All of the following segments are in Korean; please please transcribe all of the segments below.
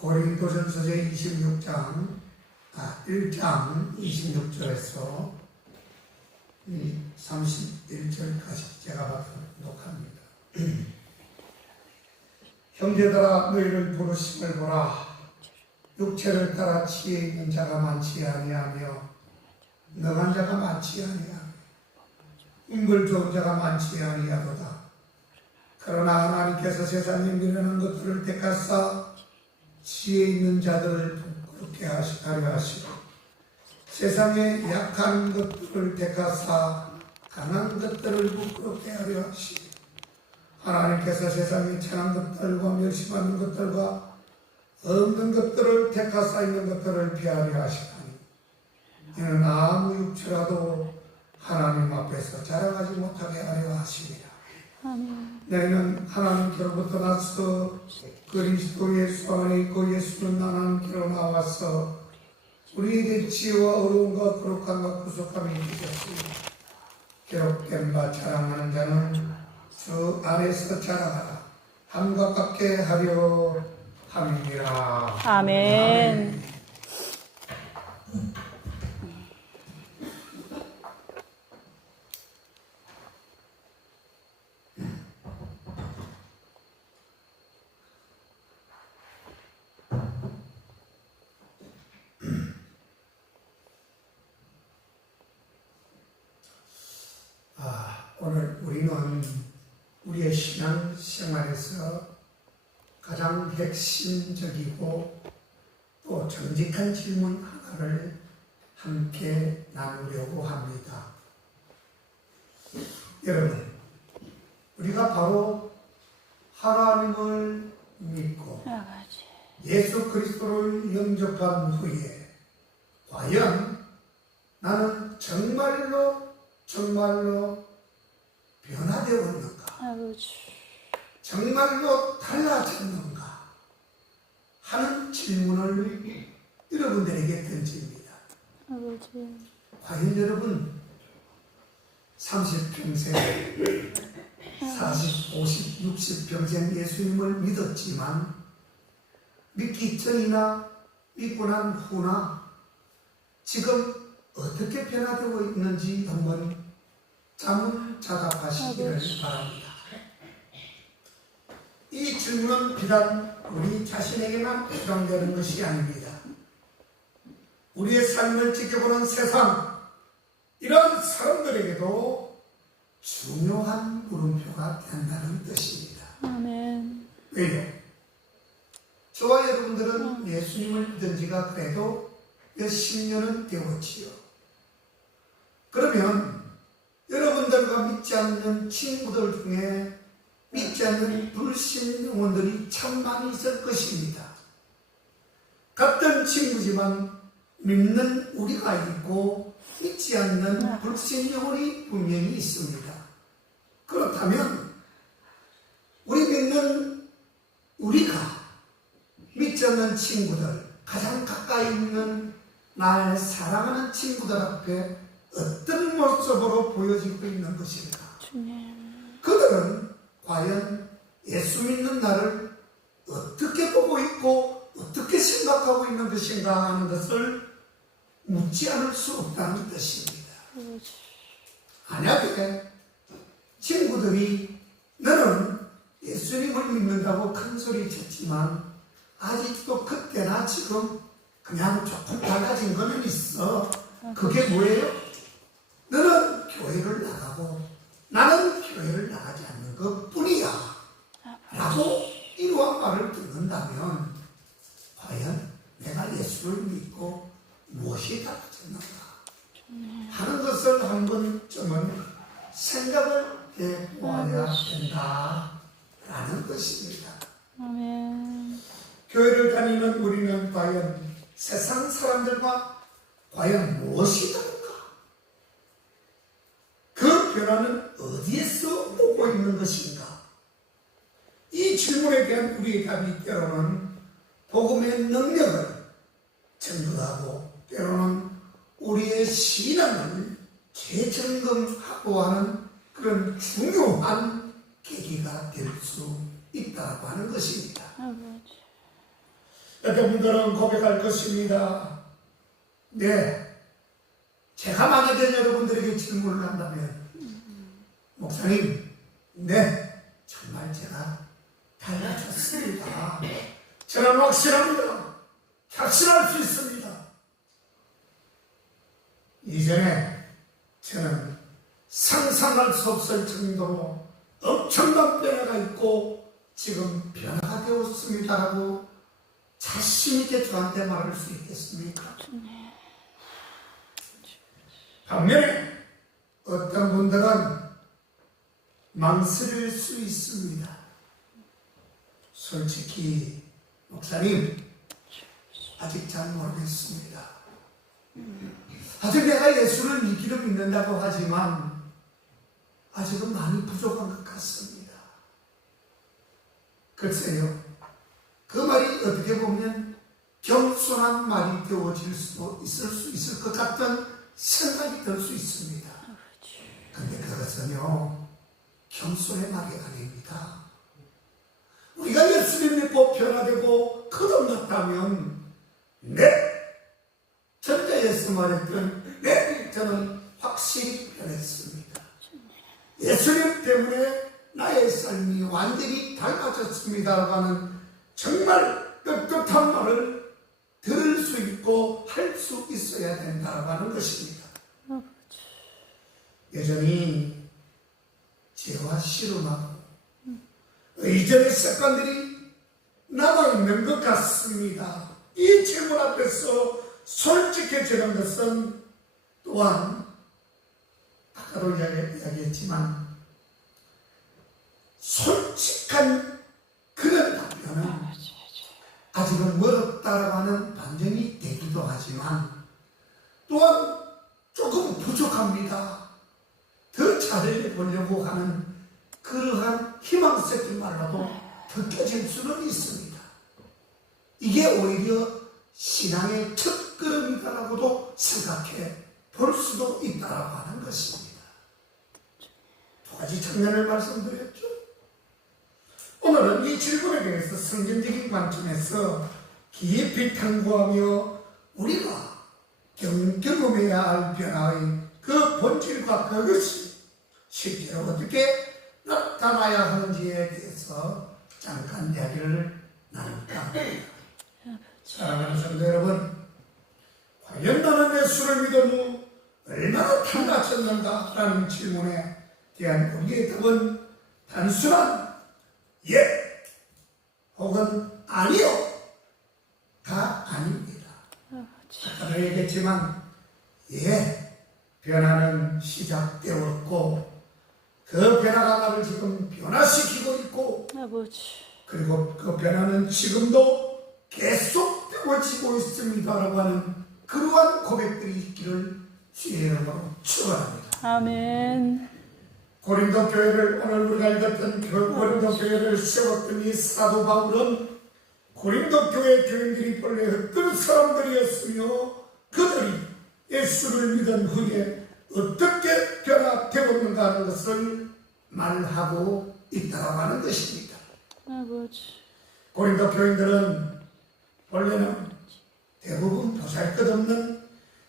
고린도전서 1장 26절에서 31절까지 제가 녹합니다. 형제들아, 너희를 부르심을 보라. 육체를 따라 지혜 있는 자가 많지 아니하며 능한 자가 많지 아니하며 인물 좋은 자가 많지 아니하도다. 그러나 하나님께서 세상에 미련한 것들을 택하사 지혜 있는 자들을 부끄럽게 하려 하시고 세상에 약한 것들을 택하사 강한 것들을 부끄럽게 하려 하시고 하나님께서 세상에 천한 것들과 멸시받는 것들과 없는 것들을 택하사 있는 것들을 피하려 하시나니 이는 아무 육체라도 하나님 앞에서 자랑하지 못하게 하려 하십니다. 너희는 하나님께로부터 나서 그리스도 예수 안에 있고 예수는 하나님께로 나와서 우리에게 지혜와 어려움과 거룩함과 구속함이 있으셨습니다. 기록된 바 자랑하는 자는 주 안에서 자랑하라 함과 같게 하려 함이니라. 아멘. 오늘 우리는 우리의 신앙생활에서 가장 핵심적이고 또 정직한 질문 하나를 함께 나누려고 합니다. 여러분, 우리가 바로 하나님을 믿고 예수 그리스도를 영접한 후에 과연 나는 정말로 변화되었는가? 정말로 달라졌는가? 하는 질문을 여러분들에게 던집니다. 과연 여러분 30평생, 40, 50, 60평생 예수님을 믿었지만 믿기 전이나 믿고 난 후나 지금 어떻게 변화되고 있는지 한번 자문자답하시기를 바랍니다. 이 질문은 비단 우리 자신에게만 해당되는 것이 아닙니다. 우리의 삶을 지켜보는 세상, 이런 사람들에게도 중요한 물음표가 된다는 뜻입니다. 아멘. 왜요? 저와 여러분들은 예수님을 믿은 지가 그래도 몇십 년은 되었지요. 그러면 여러분들과 믿지 않는 친구들 중에 믿지 않는 불신 영혼들이 참 많이 있을 것입니다. 같은 친구지만 믿는 우리가 있고 믿지 않는 불신 영혼이 분명히 있습니다. 그렇다면 우리가 믿지 않는 친구들, 가장 가까이 있는 날 사랑하는 친구들 앞에 어떤 모습으로 보여지고 있는 것인가? 그들은 과연 예수 믿는 나를 어떻게 보고 있고 어떻게 생각하고 있는 것인가 하는 것을 묻지 않을 수 없다는 뜻입니다. 만약에 친구들이 너는 예수님을 믿는다고 큰 소리 쳤지만 아직도 그때나 지금 그냥 조금 달라진 거는 있어. 그게 뭐예요? 너는 교회를 나가고 나는 교회를 나가지 않는 것 뿐이야 라고 이러한 말을 듣는다면 과연 내가 예수를 믿고 무엇이 달라졌는가 하는 것을 한 번쯤은 생각을 해보아야 된다라는 것입니다. 교회를 다니는 우리는 과연 세상 사람들과 과연 무엇이 다른가? 그 변화는 어디에서 오고 있는 것인가? 이 질문에 대한 우리의 답이 때로는 복음의 능력을 증거하고 때로는 우리의 신앙을 재점검하고 하는 그런 중요한 계기가 될 수 있다고 하는 것입니다. 어떤 분들은 고백할 것입니다. 네, 제가 만약에 여러분들에게 질문을 한다면, 목사님, 네, 정말 제가 달라졌습니다. 저는 확실합니다. 확신할 수 있습니다. 이전에 저는 상상할 수 없을 정도로 엄청난 변화가 있고 지금 변화가 되었습니다라고 자신 있게 저한테 말할 수 있겠습니까? 반면에 어떤 분들은 망설일 수 있습니다. 솔직히 목사님 아직 잘 모르겠습니다. 아직 내가 예수를 믿기를 믿는다고 하지만 아직은 많이 부족한 것 같습니다. 글쎄요, 그 말이 어떻게 보면 겸손한 말이 되어질 수도 있을 것 같은 생각이 들 수 있습니다. 그런데 그것은요, 겸손의 말이 아닙니다. 우리가 예수님 믿고 변화되고 거듭났다면 네, 전자에서 말했던 네, 저는 확실히 변했습니다. 예수님 때문에 나의 삶이 완전히 달라졌습니다라고 하는 정말 떳떳한 말을 들을 수 있고 할 수 있어야 된다고 하는 것입니다. 여전히 죄와 씨름하고 이전의 습관들이 남아있는 것 같습니다. 이 질문 앞에서 솔직해지는 것은 또한 아까도 이야기했지만 솔직한 그런 답변은 아직은 멀었다라고 하는 반증이 되기도 하지만 또한 조금 부족합니다. 더 잘해보려고 하는 그러한 희망적인 말로도 느껴질 수는 있습니다. 이게 오히려 신앙의 첫걸음이다라고도 생각해 볼 수도 있다라고 하는 것입니다. 두 가지 측면을 말씀드렸죠. 오늘은 이 질문에 대해서 성경적인 관점에서 깊이 탐구하며 우리가 경험해야 할 변화의 그 본질과 그것이 실제로 어떻게 나타나야 하는지에 대해서 잠깐 이야기를 나눌까 합니다. 사랑하는 성도 여러분, 과연 나는 예수를 믿은 후 얼마나 달라졌는가라는 질문에 대한 우리의 답은 단순한 예 혹은 아니요가 아닙니다. 아까도 얘기했지만 예, 변화는 시작되었고 그 변화가 나를 지금 변화시키고 있고 그리고 그 변화는 지금도 계속되어지고 있습니다라고 하는 그러한 고백들이 있기를 주의 이름으로 축원합니다. 아멘. 고린도 교회를 오늘 우리가 읽었던 고린도 교회를 세웠던 이 사도 바울은 고린도 교회 교인들이 본래 어떤 사람들이었으며 그들이 예수를 믿은 후에 어떻게 변화되었는가 하는 것을 말하고 있다고 하는 것입니다. 고린도 교인들은 원래는 대부분 보잘것없는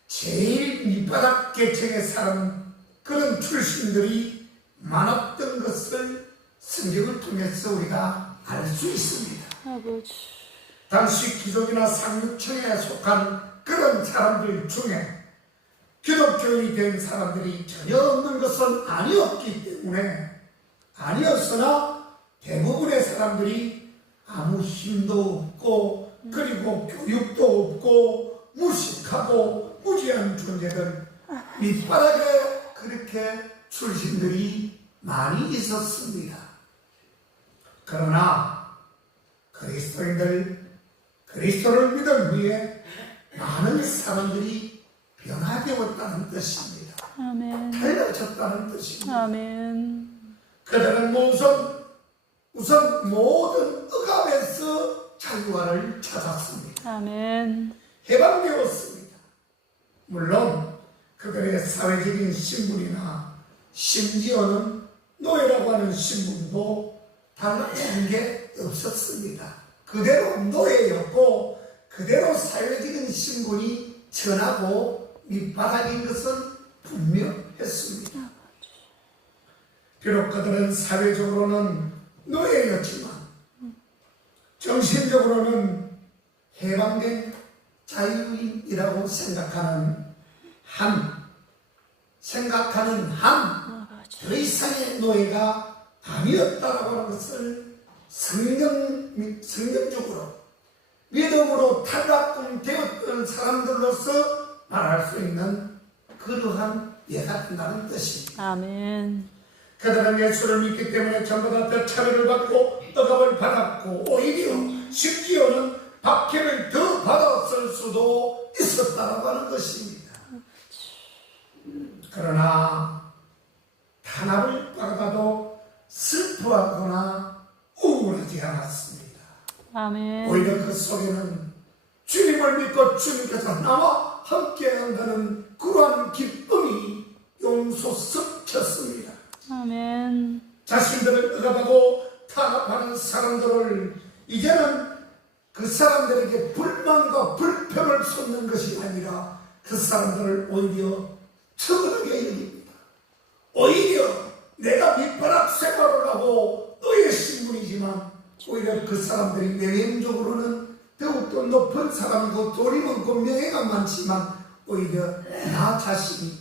제일 밑바닥 계층의 사람 그런 출신들이 많았던 것을 성경을 통해서 우리가 알 수 있습니다. 당시 귀족이나 상류층에 속한 그런 사람들 중에 기독교인이 된 사람들이 전혀 없는 것은 아니었기 때문에 아니었으나 대부분의 사람들이 아무 힘도 없고 그리고 교육도 없고 무식하고 무지한 존재들 밑바닥에 그렇게 출신들이 많이 있었습니다. 그러나 그리스도를 믿은 후에 많은 사람들이 변화되었다는 뜻입니다. 아멘. 달라졌다는 뜻입니다. 아멘. 그들은 우선 모든 억압에서 자유화를 찾았습니다. 아멘. 해방되었습니다. 물론 그들의 사회적인 신분이나 심지어는 노예라고 하는 신분도 달라진 게 없었습니다. 그대로 노예였고 그대로 사회적인 신분이 천하고 밑바닥인 것은 분명했습니다. 비록 그들은 사회적으로는 노예였지만 정신적으로는 해방된 자유인이라고 생각하는 더 이상의 노예가 아니었다라고 하는 것을 성경적으로 믿음으로 탈락되었던 사람들로서 말할 수 있는 그러한 예가 된다는 뜻입니다. 아멘. 그들은 예수를 믿기 때문에 전부 다 차별을 받고 억압을 받았고 오히려 심지어는 박해를 더 받았을 수도 있었다라고 하는 것입니다. 그러나 탄압을 받아도 슬퍼하거나 우울하지 않았습니다. 아멘. 오히려 그 속에는 주님을 믿고 주님께서 나와 함께한다는 그러한 기쁨이 용솟습쳤습니다. 아멘. 자신들을 억압하고 탄압하는 사람들을 이제는 그 사람들에게 불만과 불평을 쏟는 것이 아니라 그 사람들을 오히려 처근하게 여깁니다. 오히려 내가 밑바닥 생활을 하고 너의 신분이지만 오히려 그 사람들이 내면적으로는 더욱더 높은 사람이고 돈이 많고 명예가 많지만 오히려 나 자신이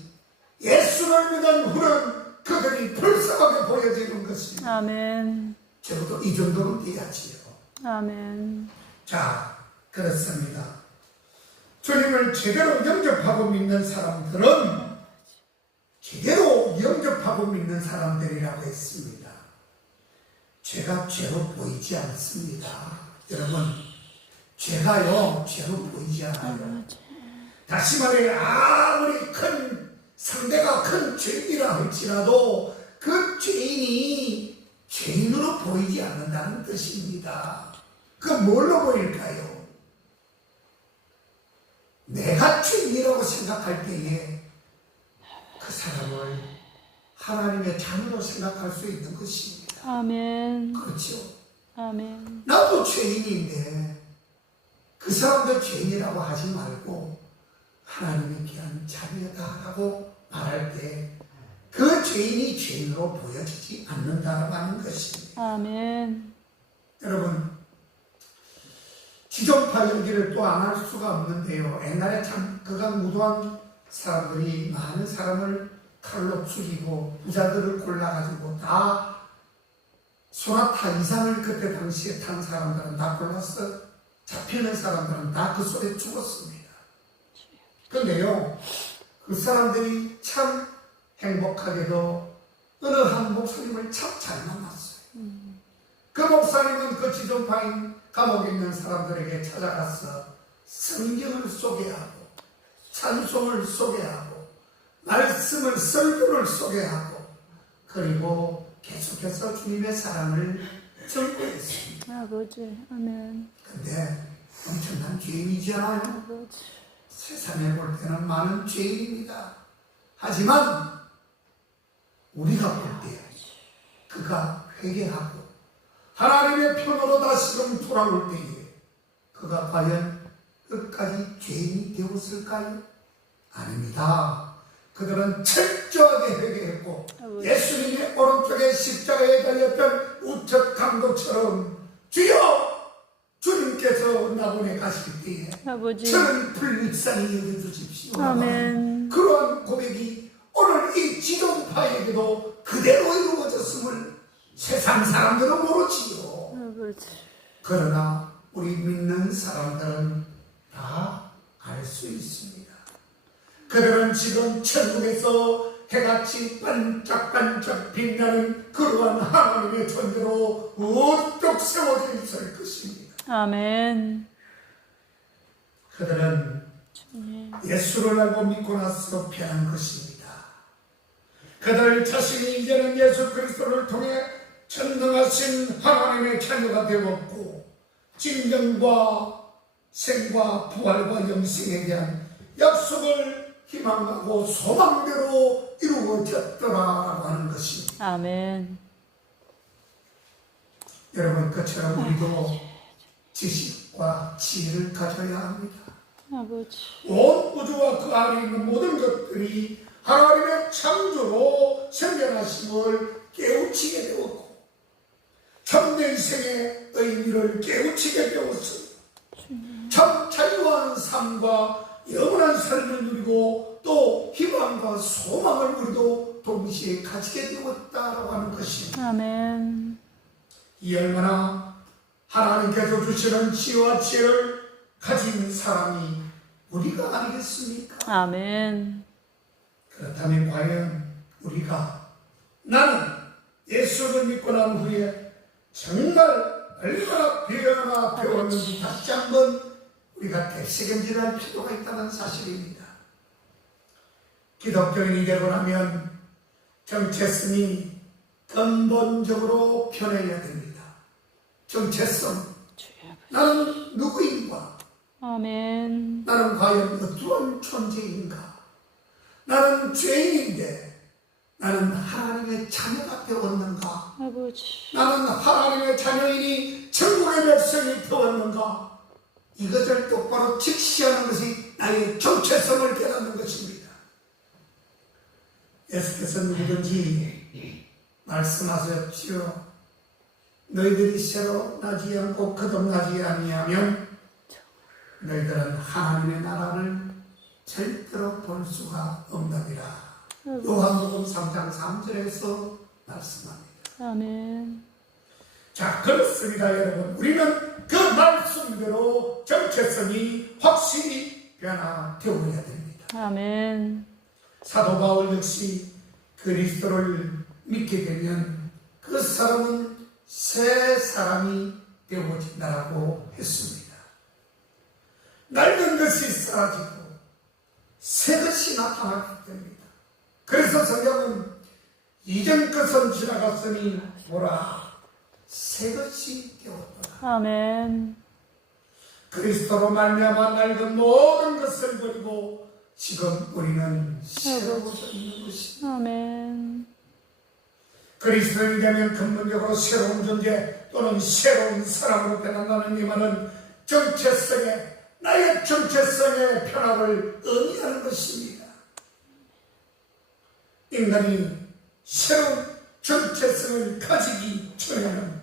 예수를 믿은 후는 그들이 불쌍하게 보여지는 것입니다. 아멘. 적어도 이 정도는 돼야지요. 아멘. 자, 그렇습니다. 주님을 제대로 영접하고 믿는 사람들은 제대로 영접하고 믿는 사람들이라고 했습니다. 죄가 죄로 보이지 않습니다. 여러분, 죄가요 죄로 보이지 않아요. 다시 말해 아무리 상대가 큰 죄이라 할지라도 그 죄인이 죄인으로 보이지 않는다는 뜻입니다. 그 뭘로 보일까요? 내가 죄인이라고 생각할 때에 그 사람을 하나님의 자녀로 생각할 수 있는 것입니다. 아멘. 그렇죠? 아멘. 나도 죄인인데 그 사람도 죄인이라고 하지 말고 하나님의 귀한 자녀다라고 말할 때 그 죄인이 죄인으로 보여지지 않는다라고 하는 것입니다. 아멘. 여러분, 지존파 연기를 또 안 할 수가 없는데요. 옛날에 참 극악무도한 사람들이 많은 사람을 칼로 죽이고 부자들을 골라가지고 다 소나타 이상을 그때 당시에 탄 사람들은 다 골라서 잡히는 사람들은 다 그 속에 죽었습니다. 그런데요, 그 사람들이 참 행복하게도 어느 한 목사님을 참 잘 만났어요. 그 목사님은 그 지존파인 감옥에 있는 사람들에게 찾아가서 성경을 소개하고 찬송을 소개하고 말씀을 설교를 소개하고 그리고 계속해서 주님의 사랑을 전도했습니다. 아버지. 아멘. 근데 엄청난 죄인이잖아요. 아버지. 세상에 볼 때는 많은 죄인입니다. 하지만 우리가 볼 때 그가 회개하고 하나님의 편으로 다시금 돌아올 때에 그가 과연 끝까지 죄인이 되었을까요? 아닙니다. 그들은 철저하게 회개했고 예수님의 오른쪽에 십자가에 달렸던 우측 강도처럼 주여! 주님께서 나보내 가실 때에 아버지. 저는 불쌍히 여겨주십시오. 아멘. 그러한 고백이 오늘 이 지존파에게도 그대로 이루어졌음을 세상 사람들은 모르지요. 아버지. 그러나 우리 믿는 사람들은 다 알 수 있습니다. 그들은 지금 천국에서 해같이 반짝반짝 빛나는 그러한 하나님의 존재로 우뚝 세워져 있을 것입니다. 아멘. 그들은 주님. 예수를 알고 믿고 나서 변한 것입니다. 그들 자신이 이제는 예수 그리스도를 통해 전능하신 하나님의 자녀가 되었고 진정과 생과 부활과 영생에 대한 약속을 희망하고 소망대로 이루어졌더라라고 하는 것입니다. 아멘. 여러분, 그처럼 우리도 지식과 지혜를 가져야 합니다. 아버지. 온 우주와 그 안에 있는 모든 것들이 하나님의 창조로 생겨나심을 깨우치게 되었고 참된 생의 의미를 깨우치게 되었습니다. 참 자유한 삶과 영원한 삶을 누리고 또 희망과 소망을 우리도 동시에 가지게 되었다라고 하는 것입니다. 아멘. 이 얼마나 하나님께서 주시는 지혜와 지혜를 가진 사람이 우리가 아니겠습니까? 아멘. 그렇다면 과연 우리가 나는 예수를 믿고 난 후에 정말 얼마나 배웠는지 다시 한번 우리가 되새김질할 필요가 있다는 사실입니다. 기독교인이 되고 나면 정체성이 근본적으로 변해야 됩니다. 정체성, 나는 누구인가? 아멘. 나는 과연 어떠한 존재인가? 나는 죄인인데 나는 하나님의 자녀가 되었는가? 아버지. 나는 하나님의 자녀이니 천국의 백성이 되었는가? 이것을 똑바로 직시하는 것이 나의 정체성을 깨닫는 것입니다. 예수께서 누구든지 말씀하셨지요. 너희들이 새로 나지 않고 거듭나지 아니하면 너희들은 하나님의 나라를 절대로 볼 수가 없느니라. 요한복음 3장 3절에서 말씀합니다. 아멘. 자, 그렇습니다, 여러분. 우리는 그 말씀대로 정체성이 확실히 변화되어야 됩니다. 아멘. 사도 바울 역시 그리스도를 믿게 되면 그 사람은 새 사람이 되어진다라고 했습니다. 낡은 것이 사라지고 새 것이 나타나게 됩니다. 그래서 성경은 이전 것은 지나갔으니 보라 새 것이 되었다. 아멘. 그리스도로 말미암아 낡은 모든 것을 버리고 지금 우리는 새로워져 있는 것입니다. 아멘. 그리스도인이 되면 근본적으로 새로운 존재 또는 새로운 사람으로 변한다는 이 말은 나의 정체성의 변화를 의미하는 것입니다. 인간이 새로운 정체성을 가지기 전에는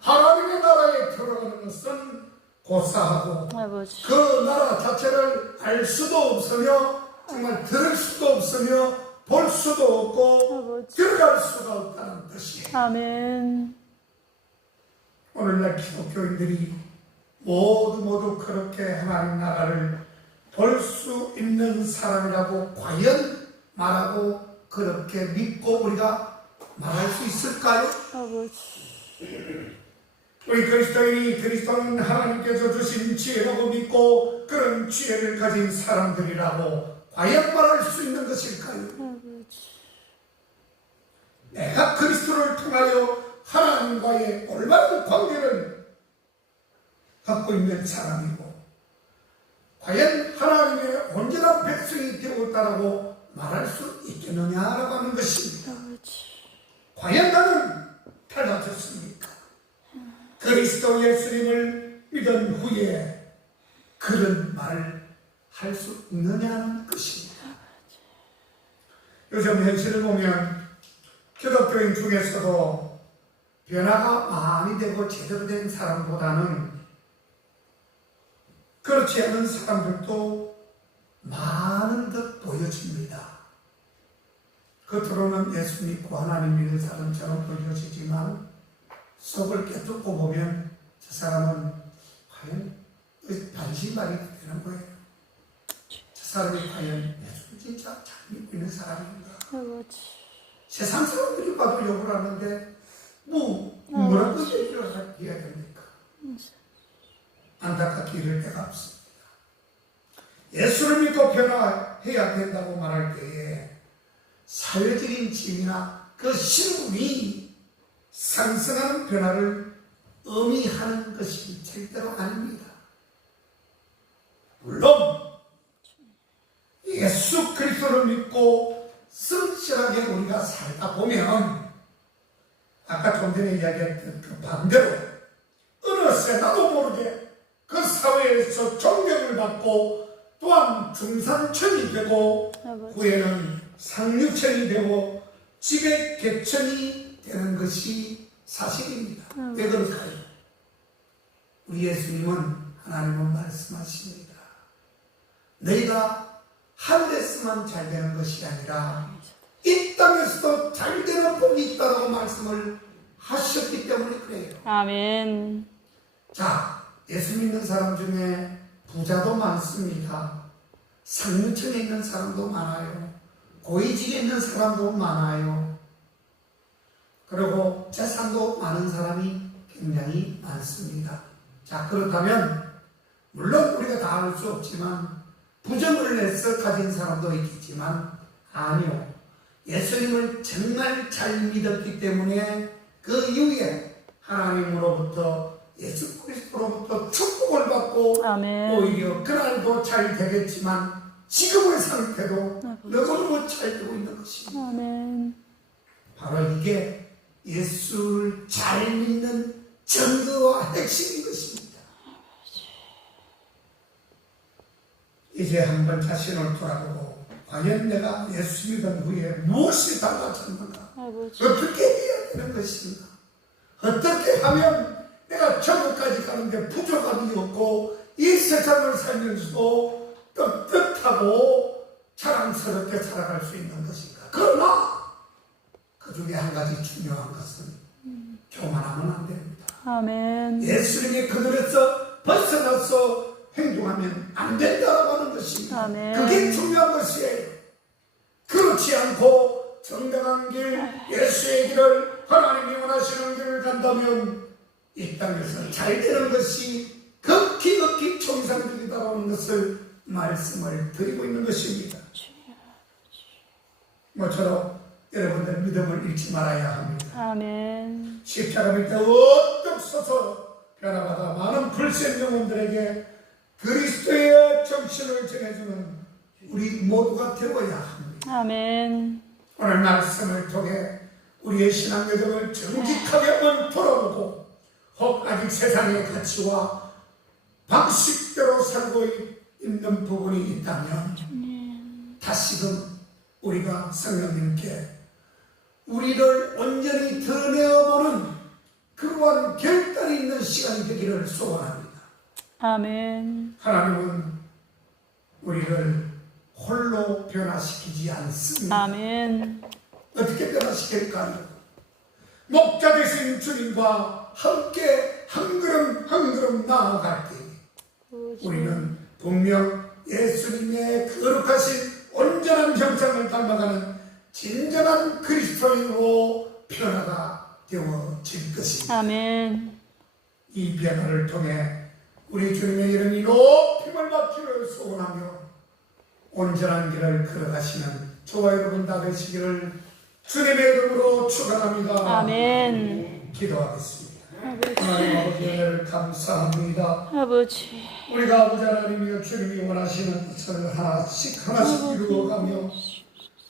하나님의 나라에 들어가는 것은 고사하고 아버지. 그 나라 자체를 알 수도 없으며 정말 들을 수도 없으며 볼 수도 없고 아버지. 들어갈 수가 없다는 뜻이에요. 아멘. 오늘날 기독교인들이 모두 그렇게 하나님 나라를 볼 수 있는 사람이라고 과연 말하고 그렇게 믿고 우리가 말할 수 있을까요? 아버지. 우리 그리스도인이 그리스도는 하나님께서 주신 지혜라고 믿고 그런 지혜를 가진 사람들이라고 과연 말할 수 있는 것일까요? 아버지. 내가 그리스도를 통하여 하나님과의 올바른 관계를 갖고 있는 사람이고 과연 하나님의 온전한 백성이 되었다라고 말할 수 있겠느냐라고 하는 것입니다. 아버지. 과연 나는 달라졌습니까? 그리스도 예수님을 믿은 후에 그런 말을 할 수 있느냐는 것입니다. 요즘 현실을 보면 기독교인 중에서도 변화가 많이 되고 제대로 된 사람보다는 그렇지 않은 사람들도 많은 듯 보여집니다. 겉으로는 예수 믿고 하나님 믿는 사람처럼 보여지지만 속을 깨닫고 보면 저 사람은 과연 반신반의가 되는 거예요. 저 사람이 과연 예수를 진짜 잘 믿고 있는 사람인가? 아버지. 세상 사람들이 봐도 욕을 하는데 뭐라고 얘기를 해야 됩니까? 안타깝게 이럴 때가 없습니다. 예수를 믿고 변화해야 된다고 말할 때에 사회적인 지위나 그 신분이 상승하는 변화를 의미하는 것이 절대로 아닙니다. 물론 예수 그리스도를 믿고 성실하게 우리가 살다 보면 아까 좀 전에 이야기했던 그 반대로 어느 어느새 나도 모르게 그 사회에서 존경을 받고 또한 중산층이 되고 아버지. 후에는 상류층이 되고 지배 계층이 되는 것이 사실입니다. 왜 그럴까요? 우리 예수님은 하나님은 말씀하십니다. 너희가 하늘에서만 잘 되는 것이 아니라 이 땅에서도 잘 되는 복이 있다고 말씀을 하셨기 때문에 그래요. 아멘. 자, 예수 믿는 사람 중에 부자도 많습니다. 상류층에 있는 사람도 많아요. 고위직에 있는 사람도 많아요. 그리고 재산도 많은 사람이 굉장히 많습니다. 자, 그렇다면 물론 우리가 다 알 수 없지만 부정을 내서 가진 사람도 있겠지만 아니요. 예수님을 정말 잘 믿었기 때문에 그 이후에 하나님으로부터 예수 그리스도로부터 축복을 받고 아멘. 오히려 그날도 잘 되겠지만 지금의 상태도 너무너무 잘 되고 있는 것입니다. 아멘. 바로 이게 예수를 잘 믿는 증거와 핵심인 것입니다. 이제 한번 자신을 돌아보고 과연 내가 예수 믿은 후에 무엇이 달라졌는가? 아버지. 어떻게 해야 되는 것인가? 어떻게 하면 내가 천국까지 가는데 부족함이 없고 이 세상을 살면서도 떳떳하고 자랑스럽게 살아갈 수 있는 것인가? 그러나 그 중에 한 가지 중요한 것은 교만하면 안 됩니다. 아멘. 예수님의 그늘에서 벗어나서 행동하면 안 된다고 하는 것입니다. 아멘. 그게 중요한 것이에요. 그렇지 않고 정당한 길, 예수의 길을 하나님이 원하시는 길을 간다면 이 땅에서 잘 되는 것이 극히 정상적이다라는 것을 말씀을 드리고 있는 것입니다. 모처럼 여러분들 믿음을 잃지 말아야 합니다. 아멘. 십자가 밑에 우뚝 서서 변화받아 많은 불신 영혼들에게 그리스도의 정신을 전해주는 우리 모두가 되어야 합니다. 아멘. 오늘 말씀을 통해 우리의 신앙 여정을 정직하게 한번 돌아보고 혹 아직 세상의 가치와 방식대로 살고 있는 부분이 있다면 다시금 우리가 성령님께 우리를 온전히 드러내어보는 그러한 결단이 있는 시간이 되기를 소원합니다. 아멘. 하나님은 우리를 홀로 변화시키지 않습니다. 아멘. 어떻게 변화시킬까요? 목자 되신 주님과 함께 한 걸음 나아갈 때 우리는 분명 예수님의 거룩하신 온전한 형상을 닮아가는 진정한 그리스도인으로 변화가 되어질 것입니다. 아멘. 이 변화를 통해 우리 주님의 이름이 높임을 받기를 소원하며 온전한 길을 걸어가시는 저와 여러분 다 되시기를 주님의 이름으로 축원합니다. 아멘. 기도하겠습니다. 아버지. 하나님 아버지 은혜를 감사합니다. 아버지. 우리가 아버지 하나님이여 주님이 원하시는 것을 하나씩 이루어가며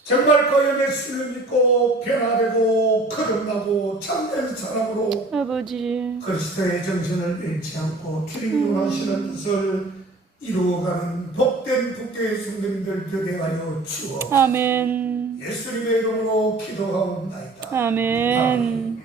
정말 거연 예수를 믿고 변화되고 거듭나고 참된 사람으로 아버지. 그리스도의 정신을 잃지 않고 주님이 원하시는 것을 이루어가는 복된 국교의 성도님들 되게 하여 주옵소서. 아멘. 예수님의 이름으로 기도하옵나이다. 아멘.